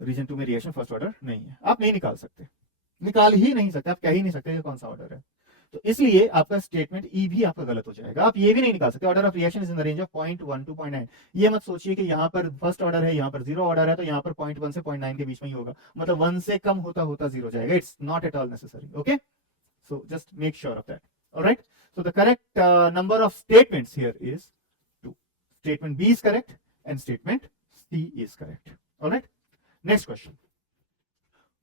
region 2 में रिएक्शन फर्स्ट ऑर्डर नहीं है, आप नहीं निकाल सकते, निकाल ही नहीं सकते, आप कह ही नहीं सकते कि कौन सा ऑर्डर है। तो इसलिए आपका स्टेटमेंट ई भी आपका गलत हो जाएगा। आप ये भी नहीं निकाल सकते order of reaction is in the range of 0.1 to 0.9। ये मत सोचिए कि यहाँ पर फर्स्ट ऑर्डर है, यहाँ पर 0 ऑर्डर है, तो यहाँ पर 0.1 से 0.9 के बीच में ही होगा, मतलब 1 से कम होता होता 0 जाएगा। It's not at all necessary. Okay, so just make sure of that. Alright, so the correct number of statements here is 2। Statement B is correct and statement C is correct. Alright, next question.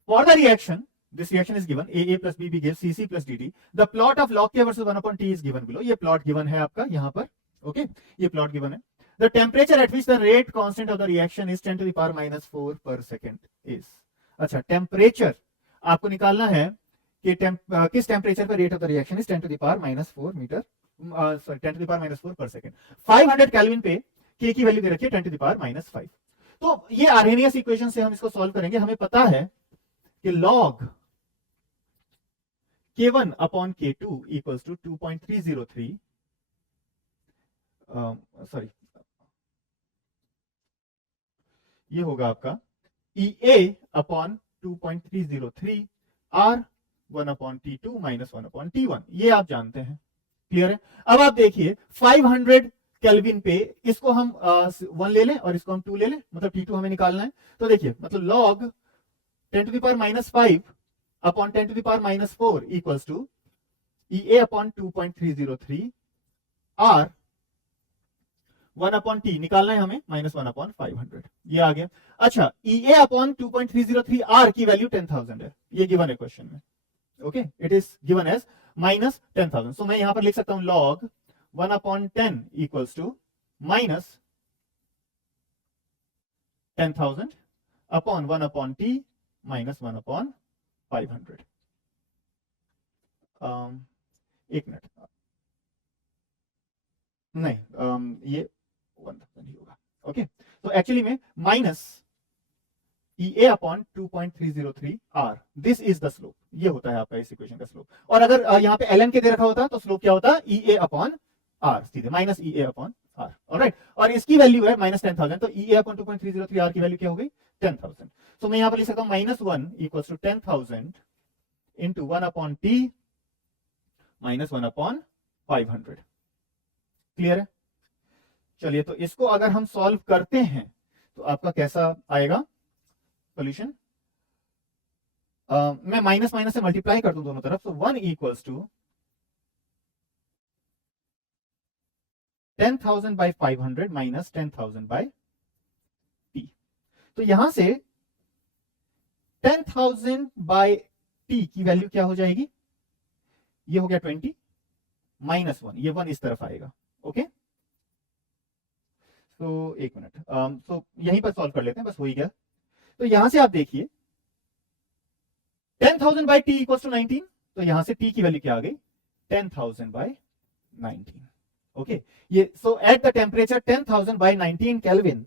For the reaction, this reaction is given, AA plus BB gives CC plus DD. The plot of log K versus 1 upon T is given below. ये plot given है आपका यहाँ पर, okay? ये plot given है। The temperature at which the rate constant of the reaction is 10 to the power minus 4 per second is। अच्छा, temperature आपको निकालना है कि किस temperature पर rate of the reaction is 10 to the power minus 4 meter, sorry 10 to the power minus 4 per second। 500 Kelvin पे K की वैल्यू दे रखी है 10 to the power minus 5। तो ये आर्हेनियस इक्वेशन से हम इसको सॉल्व करेंगे। हमें पता है कि log K1 upon K2 equals to 2.303, sorry ये होगा आपका EA upon 2.303 R 1 upon T2 minus 1 upon T1, ये आप जानते हैं। क्लियर है? अब आप देखिए 500 केल्विन पे इसको हम 1 ले लें और इसको हम 2 ले लें, मतलब T2 हमें निकालना है। तो देखिए मतलब log 10 to the power minus 5 upon 10 to the power minus 4 equals to EA upon 2.303 R 1 upon T निकालना है हमें minus 1 upon 500, ये आ गया। अच्छा, EA upon 2.303 R की वैल्यू 10,000 है, ये गिवन है क्वेश्चन में। Okay, it is given as minus 10,000। So मैं यहां पर लिख सकता हूं log 1 upon 10 equals to minus 10,000 upon 1 upon T minus 1 upon 500। एक मिनट, नहीं ये 1,000 ही होगा। ओके, तो एक्चुअली में minus EA upon 2.303 R, this is the slope. ये होता है आपका इस इक्वेशन का स्लोप। और अगर यहाँ पे ln के दे रखा होता तो स्लोप क्या होता, EA अपॉन R, सीधे minus EA upon R। Alright, और इसकी वैल्यू है माइनस 10,000, तो EA अपॉन 2.303 R की वैल्यू क्या हो गई, 10,000। तो मैं यहाँ पर लिख सकता हूँ -1 equals to 10,000 into 1 upon T minus 1 upon 500। Clear है? चलिए, तो इसको अगर हम सॉल्व करते हैं तो आपका कैसा आएगा सॉल्यूशन। मैं माइनस माइनस से मल्टीप्लाई कर दूं दोनों तरफ, तो 1 equals to 10,000 by 500 minus 10,000 by T। तो यहां से 10,000 बाई T की वैल्यू क्या हो जाएगी, ये हो गया 20 माइनस 1, ये 1 इस तरफ आएगा। ओके, तो एक मिनट, तो यहीं पर सॉल्व कर लेते हैं, बस हो ही गया। तो यहां से आप देखिए 10,000 बाई T इक्वल्स टू 19, तो यहां से T की वैल्यू क्या आ गई, 10,000 बाई 19। ओके, ये so at the temperature 10,000 by 19 Kelvin,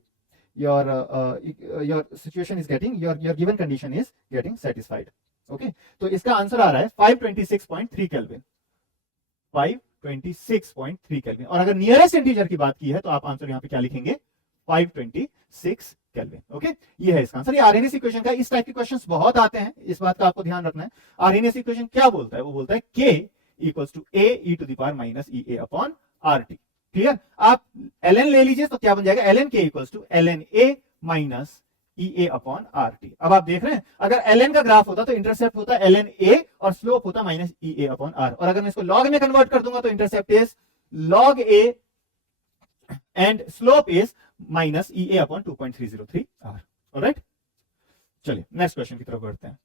your situation is getting, your given condition is getting satisfied. Okay, तो इसका आंसर आ रहा है 526.3 केल्विन, 526.3 केल्विन। और अगर नियरेस्ट इंटीजर की बात की है तो आप आंसर यहां पे क्या लिखेंगे, 526 केल्विन। ओके, ये है इसका आंसर। ये आरएनएस इक्वेशन का, इस टाइप के क्वेश्चंस बहुत आते हैं, इस बात का आपको ध्यान रखना है। आरएनएस इक्वेशन क्या बोलता है, वो बोलता है K equals to A e to the power minus EA upon RT। Clear? आप ln ले लीजिए तो क्या बन जाएगा, ln K equals to ln A minus EA upon RT। अब आप देख रहे हैं, अगर ln का ग्राफ होता तो इंटरसेप्ट होता ln A और स्लोप होता माइनस EA अपॉन R, और अगर मैं इसको लॉग में कन्वर्ट कर दूंगा तो intercept is log A and slope is minus EA upon 2.303 R। Alright, चलिए नेक्स्ट क्वेश्चन की तरफ बढ़ते हैं।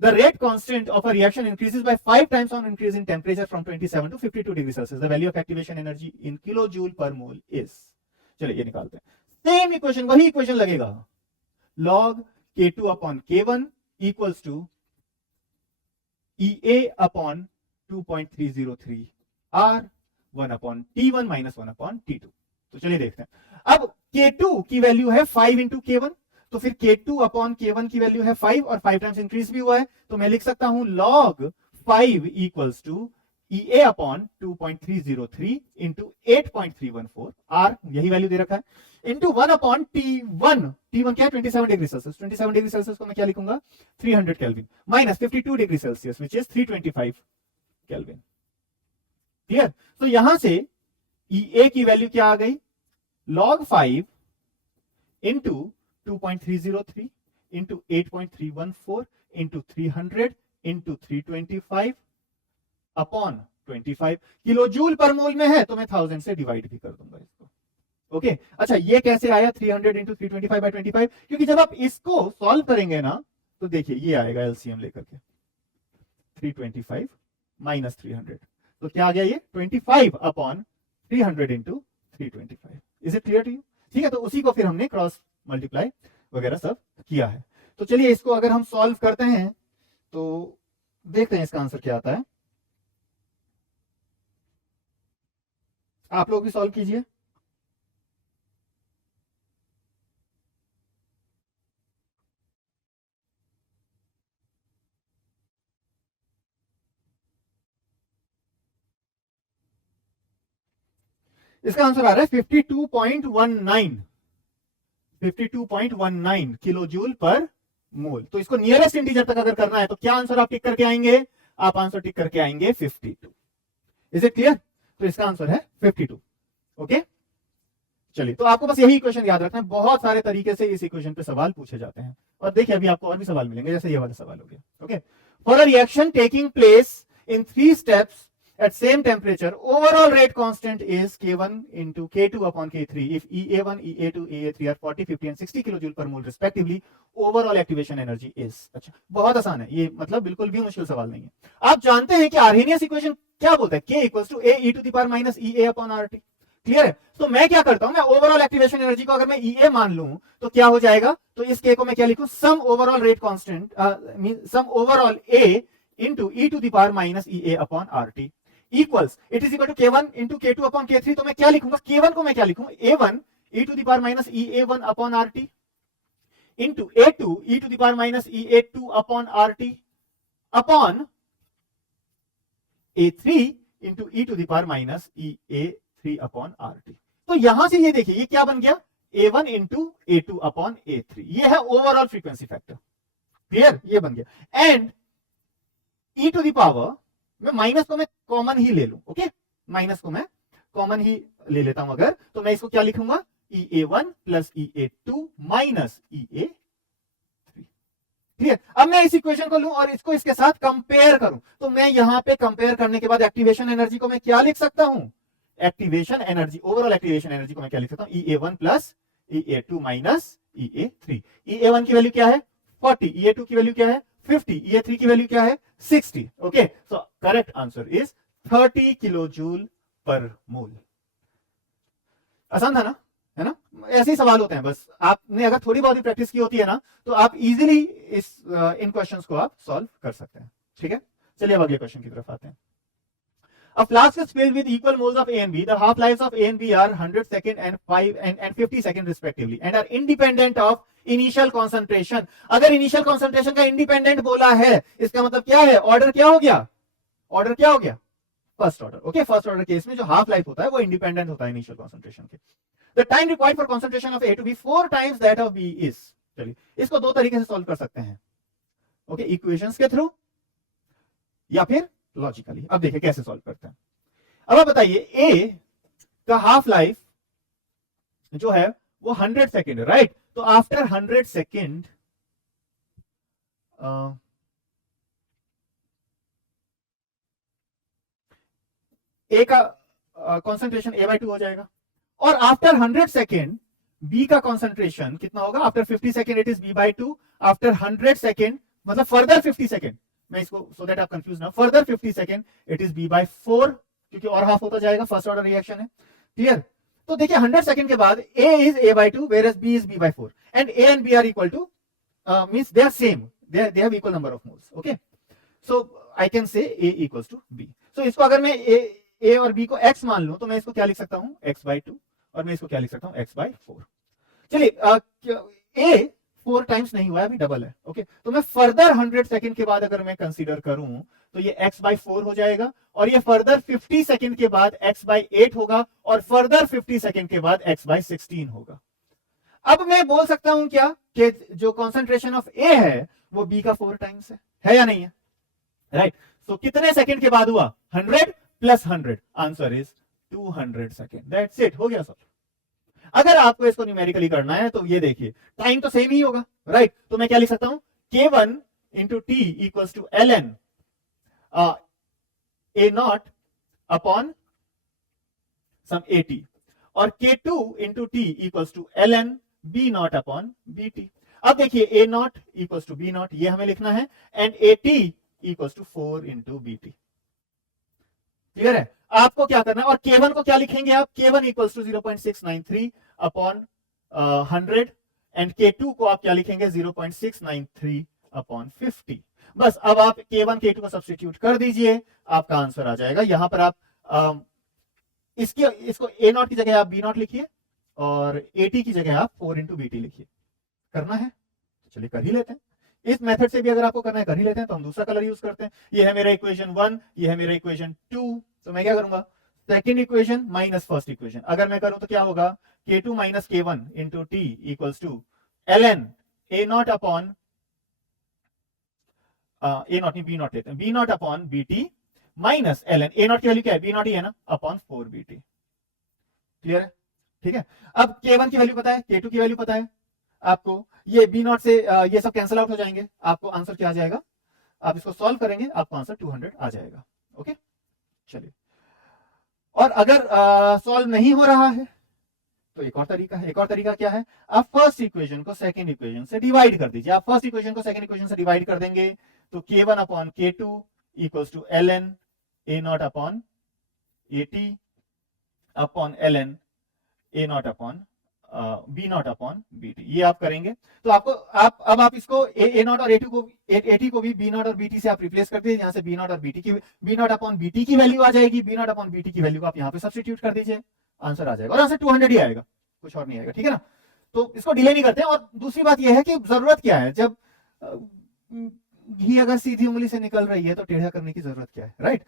The rate constant of a reaction increases by 5 times on increase in temperature from 27 to 52 degrees Celsius. The value of activation energy in kilojoule per mole is, चलिए ये निकालते हैं। सेम इक्वेशन, वही इक्वेशन लगेगा, log K2 upon K1 equals to EA upon 2.303 R 1 upon T1 minus 1 upon T2। तो चलिए देखते हैं। अब K2 की वैल्यू है 5 इंटू K1, तो फिर K2 अपॉन K1 की वैल्यू है 5 और 5 टाइम्स इंक्रीज भी हुआ है, तो मैं लिख सकता हूं log 5 equals to EA upon 2.303 into 8.314 R, यही वैल्यू दे रखा है, इंटू 1 अपॉन T1। T1 क्या है, 27 डिग्री सेल्सियस। 27 डिग्री सेल्सियस को मैं क्या लिखूंगा, 300 kelvin, minus 52 degree Celsius which is 325 kelvin. Clear? तो यहां से EA की वैल्यू क्या आ गई, log 5 into 2.303 into 8.314 into 300 into 325 upon 25। Kilo joule per mole में है तो मैं 1000 से डिवाइड भी कर दूंगा इसको। ओके, अच्छा ये कैसे आया 300 into 325 by 25, क्योंकि जब आप इसको सॉल्व करेंगे ना तो देखिए ये आएगा एलसीएम लेकर के 325 माइनस 300, तो क्या आ गया ये 25 upon 300 into 325। Is it clear to you? ठीक है, तो उसी को फिर हमने क्रॉस मल्टीप्लाई वगैरह सब किया है। तो चलिए इसको अगर हम सॉल्व करते हैं तो देखते हैं इसका आंसर क्या आता है। आप लोग भी सॉल्व कीजिए। इसका आंसर आ रहा है 52.19 किलो जूल पर मोल। तो इसको नियरेस्ट इंटीजर तक अगर करना है तो क्या आंसर आप टिक करके आएंगे, आप आंसर टिक करके आएंगे 52। Is it clear? तो इसका आंसर है 52। ओके, चलिए तो आपको बस यही इक्वेशन याद रखना है। बहुत सारे तरीके से इस इक्वेशन पे सवाल पूछे जाते हैं, और देखिए अभी आपको और भी सवाल मिलेंगे, जैसे ये वाला सवाल हो गया। Okay, for a reaction taking place in 3 steps at same temperature, overall rate constant is K1 into K2 upon K3 if EA1, EA2, EA3 are 40, 50 and 60 kilojoule per mole respectively. Overall activation energy is, अच्छा बहुत आसान है ये, मतलब बिल्कुल भी मुश्किल सवाल नहीं है। आप जानते हैं कि आर्हेनियस इक्वेशन क्या बोलता है, K equals to A e to the power minus EA upon RT। Clear है? तो मैं क्या करता हूं, मैं ओवरऑल एक्टिवेशन एनर्जी को अगर मैं EA मान लूं तो क्या हो जाएगा, तो इस K को मैं क्या लिखूं, some overall rate constant, some overall A into e to the power minus EA upon RT equals it is equal to K1 into K2 upon K3। तो मैं क्या लिखूंगा, K1 को मैं क्या लिखूंगा, A1 e to the power minus EA1 upon RT into A2 e to the power minus EA2 upon RT upon A3 into e to the power minus EA3 upon RT। तो यहां से ये देखिए ये क्या बन गया, A1 into A2 upon A3, ये है ओवरऑल फ्रीक्वेंसी फैक्टर। क्लियर, ये बन गया। And e to the power में माइनस को मैं कॉमन ही ले लूं, ओके, माइनस को मैं कॉमन ही ले लेता हूं अगर, तो मैं इसको क्या लिखूंगा, EA1 plus EA2 minus EA3। Clear. अब मैं इस इक्वेशन को लूं और इसको इसके साथ कंपेयर करूं, तो मैं यहां पे कंपेयर करने के बाद एक्टिवेशन एनर्जी को मैं क्या लिख सकता हूं, activation energy, overall activation energy को मैं क्या लिख सकता हूं, EA1 plus EA2 minus EA3। EA1 की वैल्यू क्या है 40, EA2 की वैल्यू क्या है 50, EA3 की वैल्यू क्या है 60। Okay, so correct answer is 30 kilo joule per mole. आसान था ना, है ना, ऐसे ही सवाल होते हैं, बस आपने अगर थोड़ी बहुत ही प्रैक्टिस की होती है ना तो आप इजीली इन क्वेश्चंस को आप सॉल्व कर सकते हैं। ठीक है, चलिए अब अगले क्वेश्चन की तरफ आते हैं। A flask is filled with equal moles of A and B. The half lives of A and B are 100 second and 5 and 50 second respectively and are independent of initial concentration। अगर initial concentration का independent बोला है इसका मतलब क्या है, ऑर्डर क्या हो गया, ऑर्डर क्या हो गया, first order. Okay, first order case में जो हाफ लाइफ होता है वो इंडिपेंडेंट होता है इनिशियल कॉन्सेंट्रेशन के। The time required for concentration of A to be 4 times that of B is। चलिए इसको दो तरीके से सॉल्व कर सकते हैं, ओके, इक्वेशंस के थ्रू या फिर लॉजिकली। अब देखिए कैसे सॉल्व करते हैं। अब आप बताइए ए का हाफ लाइफ जो है वो 100 सेकेंड, राइट, तो आफ्टर 100 सेकेंड ए का कॉन्सेंट्रेशन A/2 हो जाएगा और आफ्टर 100 सेकेंड बी का कॉन्सेंट्रेशन कितना होगा, after 50 second it is B/2, after 100 second मतलब फर्दर 50 सेकेंड, मैं इसको सो दैट आप कंफ्यूज ना, further 50 second it is B/4 क्योंकि और हाफ होता जाएगा, फर्स्ट ऑर्डर रिएक्शन है। क्लियर, तो देखिए 100 सेकेंड के बाद A is A/2 whereas B is B/4 and A and B are equal to means they are same, they have equal number of moles। okay, so I can say A equals to B। so इसको अगर मैं A और B को x मान लूं तो मैं इसको क्या लिख सकता हूं x/2 और मैं इसको क्या लिख सकता हूं x/4। चलिए A 4 टाइम्स नहीं हुआ है, अभी डबल है। ओके, तो मैं फर्दर 100 सेकंड के बाद अगर मैं कंसीडर करूं तो ये x/4 हो जाएगा और ये फर्दर 50 सेकंड के बाद x/8 होगा और फर्दर 50 सेकंड के बाद x/16 होगा। अब मैं बोल सकता हूं क्या कि जो कॉन्सेंट्रेशन ऑफ A है वो B का 4 टाइम्स है या नहीं है, राइट। तो कितने सेकंड के बाद हुआ, 100 plus 100, answer is 200 second. That's it, हो गया सर। अगर आपको इसको न्यूमेरिकली करना है तो ये देखिए टाइम तो सेम ही होगा, राइट, तो मैं क्या लिख सकता हूं, K1 into T equals to ln A0 upon some AT और K2 into T equals to ln B0 upon BT। अब देखिए A0 इक्वल्स टू B0 ये हमें लिखना है and AT equals to 4 into BT। Clear है, आपको क्या करना है, और K1 को क्या लिखेंगे आप, K1 equals to 0.693 upon 100 and K2 को आप क्या लिखेंगे 0.693 अपॉन 50। बस अब आप K1 K2 को सब्स्टिट्यूट कर दीजिए, आपका आंसर आ जाएगा। यहां पर आप इसको A0 की जगह आप B0 लिखिए और AT की जगह आप 4 इंटू BT लिखिए। करना है, चलिए कर ही लेते हैं। इस मेथड से भी अगर आपको करना है कर ही लेते हैं, तो हम दूसरा कलर यूज करते हैं। ये है मेरा इक्वेशन 1, ये है मेरा इक्वेशन 2, तो मैं क्या करूंगा, second equation minus first equation. अगर मैं करूं तो क्या होगा, K2 minus K1 into T equals to ln A0 upon A0 नहीं B0 लेते हैं, B0 upon BT minus ln A0 की वैल्यू क्या है, B0 ही है ना, अपॉन 4BT। क्लियर है, ठीक है। अब K1 की वैल्यू पता है, K2 की वैल्यू पता है आपको, ये B0 से ये सब कैंसिल आउट हो जाएंगे, आपको आंसर क्या आ जाएगा, आप इसको सॉल्व करेंगे आपको आंसर 200 आ जाएगा। ओके, चलिए, और अगर सॉल्व नहीं हो रहा है तो एक और तरीका है। एक और तरीका क्या है, आप फर्स्ट इक्वेशन को सेकंड इक्वेशन से डिवाइड कर दीजिए। आप फर्स्ट इक्वेशन को सेकंड इक्वेशन से डिवाइड कर देंगे तो K1 upon K2 equals to ln A0 upon AT upon ln A0 upon B0 upon BT, ये आप करेंगे तो आपको अब आप इसको A0 और AT को भी B0 और BT से आप रिप्लेस कर दीजिए। यहाँ से B0 और B0 अपॉन BT की वैल्यू आ जाएगी, B0 अपॉन BT की वैल्यू को आप यहाँ पे सब्स्टिट्यूट कर दीजिए, आंसर आ जाएगा और आंसर 200 ही आएगा, कुछ और नहीं आएगा। ठीक है ना, तो इसको डिले नहीं करते। और दूसरी बात यह है कि जरूरत क्या है, जब घी अगर सीधी उंगली से निकल रही है तो टेढ़ा करने की जरूरत क्या है, राइट।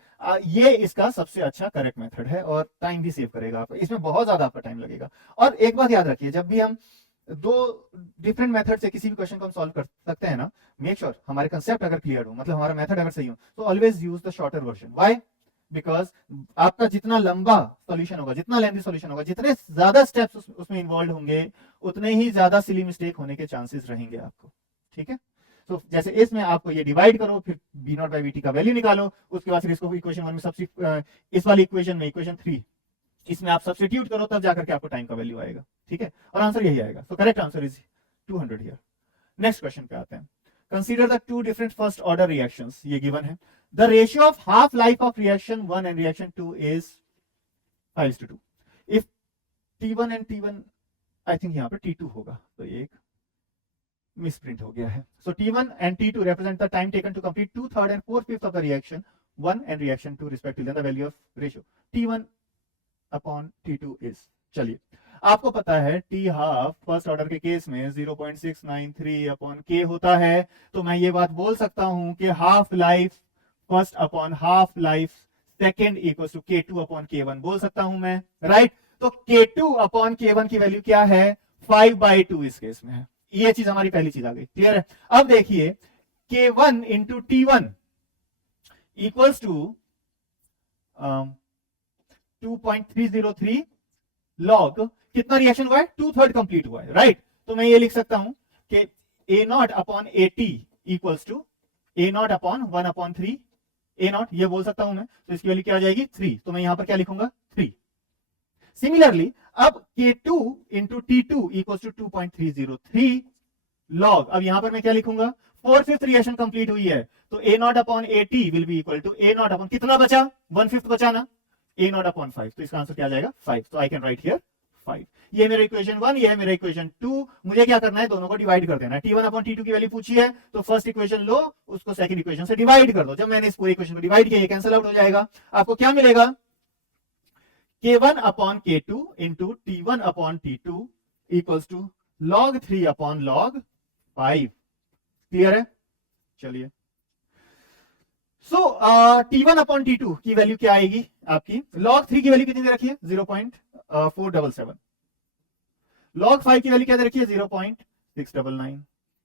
ये इसका सबसे अच्छा करेक्ट मेथड है और टाइम भी सेव करेगा आपका, इसमें बहुत ज्यादा आपका टाइम लगेगा। और एक बात याद रखिए, जब भी हम दो डिफरेंट मेथड से किसी भी क्वेश्चन को हम सॉल्व कर सकते हैं ना, मेक श्योर हमारे कंसेप्ट अगर क्लियर हो, मतलब हमारा मेथड अगर सही हो, तो always use the shorter version. Why? Because आपका जितना लंबा सॉल्यूशन होगा, जितना लेंथी सॉल्यूशन होगा, जितने ज्यादा स्टेप्स उसमें इन्वॉल्व होंगे, उतने ही ज्यादा सिली मिस्टेक होने के चांसेस रहेंगे आपको, ठीक है। तो जैसे इसमें आपको ये डिवाइड करो, फिर B naught by V T का वैल्यू निकालो, उसके बाद फिर इसको इक्वेशन 1 में सब्स्टिट्यूट, इस वाली इक्वेशन में इक्वेशन 3 इसमें आप सब्स्टिट्यूट करो, तब जाकर के आपको टाइम का वैल्यू आएगा, ठीक है। और आंसर यही आएगा। सो correct answer is 200 here. Next question पे आते हैं। Consider the two different first order reactions, ये गिवन है। The ratio of half life of reaction 1 and reaction 2 is 5:2। If T1 and T1, I think यहाँ पर T2 होगा, तो ये एक मिसप्रिंट हो गया है। सो T1 and T2 represent the time taken to complete 2/3 and 4/5 of the reaction 1 and reaction 2 respectively. Then the value of ratio T1 upon T2 is, चलिए आपको पता है T हाफ फर्स्ट ऑर्डर के केस में 0.693 अपॉन K होता है, तो मैं ये बात बोल सकता हूं कि half life first upon half life second equals to K2 upon K1 बोल सकता हूं मैं, राइट। तो K2 अपॉन K1 की वैल्यू क्या है? 5/2 इस केस में है। ये चीज हमारी पहली चीज आ गई, क्लियर है। अब देखिए K1 into T1 equals to 2.303 log कितना रिएक्शन हुआ है? 2/3 कंप्लीट हुआ है, राइट। तो मैं ये लिख सकता हूं कि A0 upon AT equals to A0 upon 1/3 A0, ये बोल सकता हूं मैं। तो इसकी वैल्यू क्या आ जाएगी? 3। तो मैं यहां पर क्या लिखूंगा? 3। सिमिलरली अब K2 into T2 equals to 2.303 log, अब यहां पर मैं क्या लिखूंगा? 4/5 रिएक्शन कंप्लीट हुई है, तो A0 upon AT will be equal to A0 upon कितना बचा? 1/5 बचा ना, A0 अपॉन 5। तो इसका आंसर क्या आ जाएगा? 5। तो आई कैन राइट हियर 5। ये मेरा इक्वेशन 1, ये है मेरा इक्वेशन 2। मुझे क्या करना है? दोनों को डिवाइड कर देना है। T1 अपॉन T2 की वैल्यू पूछी है, तो फर्स्ट इक्वेशन लो, उसको सेकंड इक्वेशन से डिवाइड कर दो। जब मैंने इस पूरे इक्वेशन को डिवाइड किया, ये कैंसिल आउट हो जाएगा। आपको क्या मिलेगा? K1 upon K2 into T1 upon T2 equals to log 3 upon log 5। Clear है? चलिए, सो T1 अपॉन T2 की वैल्यू क्या आएगी आपकी? log 3 की वैल्यू कितनी दे रखी है? 0.477। log 5 की वैल्यू क्या दे रखी है? 0.699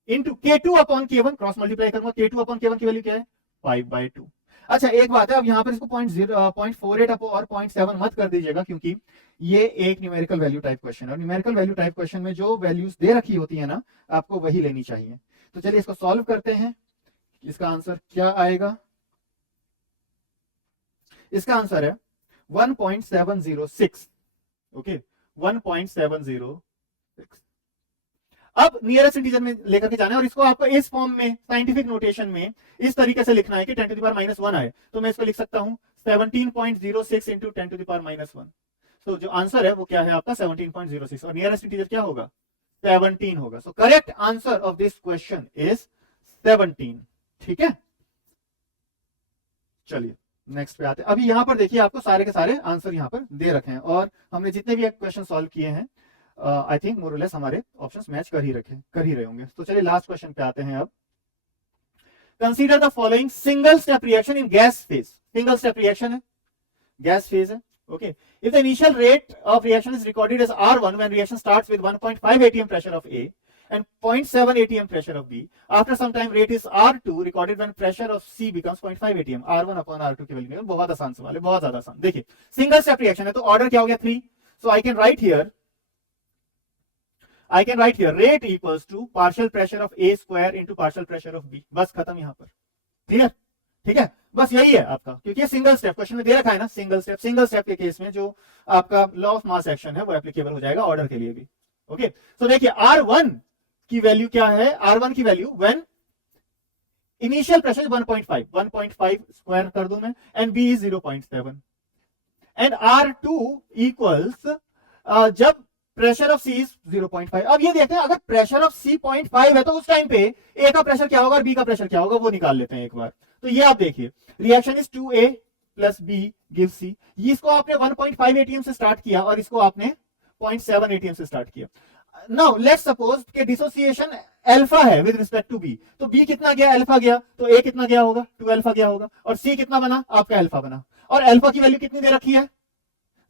into K2 upon K1, cross multiply करूंगा। K2 अपॉन K1 की वैल्यू क्या है? 5/2। अच्छा, एक बात है, अब यहां पर इसको 0.48 और 0.7 मत कर दीजिएगा, क्योंकि ये एक न्यूमेरिकल वैल्यू टाइप क्वेश्चन है, और न्यूमेरिकल वैल्यू टाइप क्वेश्चन में जो वैल्यूज दे रखी होती है ना, आपको वही लेनी चाहिए। तो चलिए इसको सॉल्व करते हैं। इसका आंसर क्या आएगा? इसका आंसर है 1.706। ओके, 1.706। अब नियरेस्ट इंटीजर में लेकर के जाना है, और इसको आपको इस फॉर्म में, साइंटिफिक नोटेशन में इस तरीके से लिखना है कि 10 to the power -1 आए। तो मैं इसको लिख सकता हूं 17.06 इंटू 10 to the power -1। तो जो आंसर है वो क्या है आपका? 17.06, और नियरेस्ट इंटीजर क्या होगा? 17 होगा। सो correct answer of this question is 17। ठीक है, चलिए नेक्स्ट पे आते हैं। अभी यहां पर देखिए, आपको सारे के सारे आंसर यहां पर दे रखे हैं, और हमने जितने भी क्वेश्चन सॉल्व किए हैं, आई थिंक मोर और लेस हमारे ऑप्शंस मैच कर ही रहे होंगे। तो चलिए लास्ट क्वेश्चन पे आते हैं। अब consider the following single step reaction in gas phase. Single step reaction है, गैस फेज है। Okay, if the initial rate of reaction is recorded as R1 when reaction starts with 1.5 atm pressure of A and 0.7 atm pressure of B, after some time rate is R2 recorded when pressure of C becomes 0.5 atm। R1 upon R2 की वैल्यू, बहुत आसान सवाल है, बहुत ज्यादा आसान। देखिए सिंगल स्टेप रिएक्शन है, तो ऑर्डर क्या हो गया? 3। So I can write here rate equals to partial pressure of A square into partial pressure of B। बस खत्म यहां पर, क्लियर? ठीक है, बस यही है आपका, क्योंकि ये सिंगल स्टेप क्वेश्चन में दे रखा है ना। सिंगल स्टेप के केस में जो आपका लॉ ऑफ मास एक्शन है वो एप्लीकेबल हो जाएगा ऑर्डर के लिए भी। ओके, सो देखिए R1 की वैल्यू क्या है? R1 की value when initial pressure 1.5 square कर दूं मैं, and B is 0.7, and R2 equals जब प्रेशर ऑफ C इज 0.5। अब ये देखते हैं, अगर प्रेशर ऑफ C 0.5 है, तो उस टाइम पे A का प्रेशर क्या होगा और B का प्रेशर क्या होगा, वो निकाल लेते हैं एक बार। तो ये आप देखिए, reaction is 2A plus B give C। इसको आपने 1.5 atm से स्टार्ट किया, और इसको आपने 0.7 atm से स्टार्ट किया। नाउ लेट्स सपोज कि डिसोसिएशन अल्फा है विद रिस्पेक्ट टू बी, तो बी कितना गया, अल्फा गया, तो ए कितना गया होगा, 2 अल्फा गया होगा, और सी कितना बना, आपका अल्फा बना, और अल्फा की वैल्यू कितनी दे रखी है,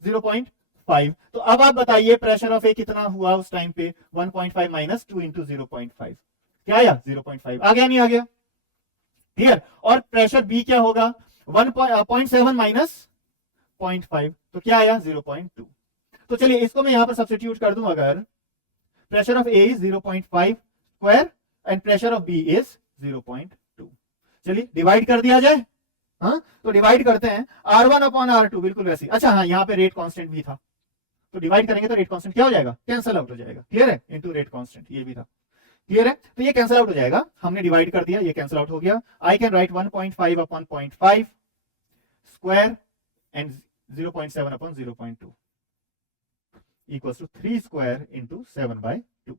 0.5। तो अब आप बताइए प्रेशर ऑफ ए कितना हुआ उस टाइम पे, 1.5 माइनस 2 इंटू 0.5, क्या आया, 0.5 आ गया, नहीं आ गया, क्लियर। और प्रेशर बी क्या होगा, 1.7 माइनस 0.5, तो क्या आया, 0.2। तो चलिए इसको मैं यहां पर सब्स्टिट्यूट कर दूं, अगर pressure of A is 0.5 square and pressure of B is 0.2, चलिए डिवाइड कर दिया जाए। हाँ, तो डिवाइड करते हैं, R1 अपॉन R2 बिल्कुल वैसे। अच्छा हाँ, यहाँ पे रेट कांस्टेंट भी था, तो डिवाइड करेंगे तो रेट कांस्टेंट क्या हो जाएगा, कैंसिल आउट हो जाएगा, क्लियर है, इनटू रेट कांस्टेंट, ये भी था, क्लियर है। तो ये कैंसिल आउट हो जाएगा, हमने डिवाइड कर दिया, ये कैंसिल आउट हो गया। I can write 1.5 upon 0.5 square and 0.7 upon 0.2 equals to 3 square into 7/2।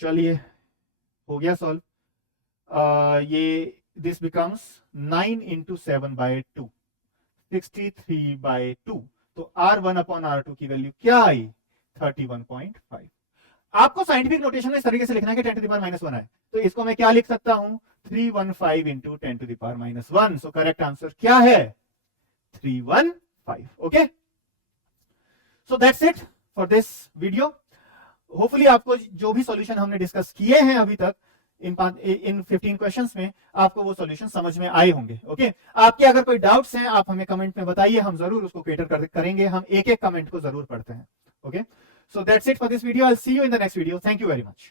चलिए हो गया सॉल्व। ये दिस बिकम्स 9 इंटू 7/2, 63/2। तो R1 अपॉन R2 की वैल्यू क्या आई, 31.5। आपको साइंटिफिक नोटेशन में इस तरीके से लिखना है कि 10 टू द पावर -1 है, तो इसको मैं क्या लिख सकता हूं, 315 into 10 to the power -1। So correct answer क्या है, 315। Okay, so that's it for this video. Hopefully आपको जो भी सॉल्यूशन हमने डिस्कस किए हैं अभी तक इन 15 क्वेश्चंस में, आपको वो सॉल्यूशन समझ में आए होंगे। ओके, आपके अगर कोई डाउट्स हैं आप हमें कमेंट में बताइए, हम जरूर उसको कैटर करेंगे, हम एक एक कमेंट को जरूर पढ़ते हैं। Okay, so that's it for this video. I'll see you in the next video. Thank you very much.